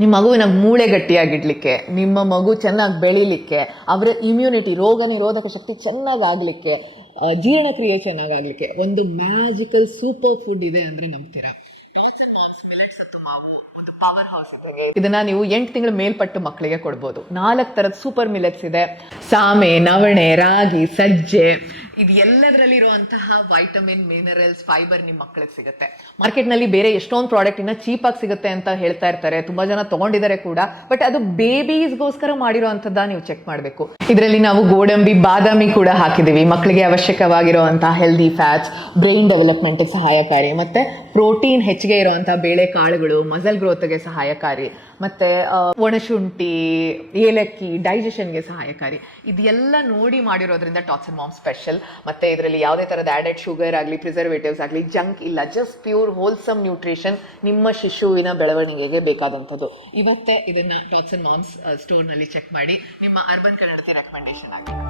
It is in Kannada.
ನಿಮ್ಮ ಮಗುವಿನ ಮೂಳೆ ಗಟ್ಟಿಯಾಗಿಡ್ಲಿಕ್ಕೆ, ನಿಮ್ಮ ಮಗು ಚೆನ್ನಾಗಿ ಬೆಳೀಲಿಕ್ಕೆ, ಅವರ ಇಮ್ಯುನಿಟಿ ರೋಗ ನಿರೋಧಕ ಶಕ್ತಿ ಚೆನ್ನಾಗಾಗಲಿಕ್ಕೆ, ಜೀರ್ಣಕ್ರಿಯೆ ಚೆನ್ನಾಗಾಗಲಿಕ್ಕೆ ಒಂದು ಮ್ಯಾಜಿಕಲ್ ಸೂಪರ್ ಫುಡ್ ಇದೆ ಅಂದರೆ ನಂಬ್ತೀರಾ? ಪವರ್ ಹೌಸ್ ಇದೆ. ಇದನ್ನ ನೀವು 8 ತಿಂಗಳ ಮೇಲ್ಪಟ್ಟು ಮಕ್ಕಳಿಗೆ ಕೊಡ್ಬೋದು. 4 ಥರದ ಸೂಪರ್ ಮಿಲೆಟ್ಸ್ ಇದೆ. ಸಾಮೆ, ನವಣೆ, ರಾಗಿ, ಸಜ್ಜೆ, ಇದು ಎಲ್ಲದರಲ್ಲಿ ಇರುವಂತಹ ವೈಟಮಿನ್, ಮಿನರಲ್ಸ್, ಫೈಬರ್ ನಿಮ್ಮ ಮಕ್ಕಳಿಗೆ ಸಿಗುತ್ತೆ. ಮಾರ್ಕೆಟ್ನಲ್ಲಿ ಬೇರೆ ಎಷ್ಟೊಂದು ಪ್ರಾಡಕ್ಟ್ ಇನ್ನ ಚೀಪಾಗಿ ಸಿಗುತ್ತೆ ಅಂತ ಹೇಳ್ತಾ ಇರ್ತಾರೆ, ತುಂಬಾ ಜನ ತಗೊಂಡಿದ್ದಾರೆ ಕೂಡ. ಬಟ್ ಅದು ಬೇಬೀಸ್ಗೋಸ್ಕರ ಮಾಡಿರೋಂಥದ್ದು ನೀವು ಚೆಕ್ ಮಾಡಬೇಕು. ಇದರಲ್ಲಿ ನಾವು ಗೋಡಂಬಿ, ಬಾದಾಮಿ ಕೂಡ ಹಾಕಿದೀವಿ. ಮಕ್ಕಳಿಗೆ ಅವಶ್ಯಕವಾಗಿರುವಂತಹ ಹೆಲ್ದಿ ಫ್ಯಾಟ್ಸ್, ಬ್ರೈನ್ ಡೆವಲಪ್ಮೆಂಟ್ಗೆ ಸಹಾಯಕಾರಿ, ಮತ್ತೆ ಪ್ರೋಟೀನ್ ಹೆಚ್ಚಿಗೆ ಇರುವಂತಹ ಬೇಳೆ ಕಾಳುಗಳು ಮಸಲ್ ಗ್ರೋತ್ಗೆ ಸಹಾಯಕಾರಿ, ಮತ್ತೆ ಒಣಶುಂಠಿ, ಏಲಕ್ಕಿ ಡೈಜೆಷನ್ಗೆ ಸಹಾಯಕಾರಿ. ಇದೆಲ್ಲ ನೋಡಿ ಮಾಡಿರೋದ್ರಿಂದ ಟಾಟ್ಸ್ ಅಂಡ್ ಮಾಮ್ ಸ್ಪೆಷಲ್. ಮತ್ತೆ ಇದರಲ್ಲಿ ಯಾವುದೇ ತರದ ಆಡೆಡ್ ಶುಗರ್ ಆಗಲಿ, ಪ್ರಿಸರ್ವೇಟಿವ್ಸ್ ಆಗಲಿ, ಜಂಕ್ ಇಲ್ಲ. ಜಸ್ಟ್ ಪ್ಯೂರ್ ಹೋಲ್ಸಮ್ ನ್ಯೂಟ್ರಿಷನ್ ನಿಮ್ಮ ಶಿಶುವಿನ ಬೆಳವಣಿಗೆಗೆ ಬೇಕಾದಂಥದ್ದು. ಇವತ್ತೇ ಇದನ್ನ ಟಾಟ್ಸ್ ಅಂಡ್ ಮಾಮ್ಸ್ ಸ್ಟೋರ್ನಲ್ಲಿ ಚೆಕ್ ಮಾಡಿ ನಿಮ್ಮ ಅರ್ಬನ್ ಕನ್ನಡತಿ ರೆಕಮೆಂಡೇಶನ್ ಆಗಿ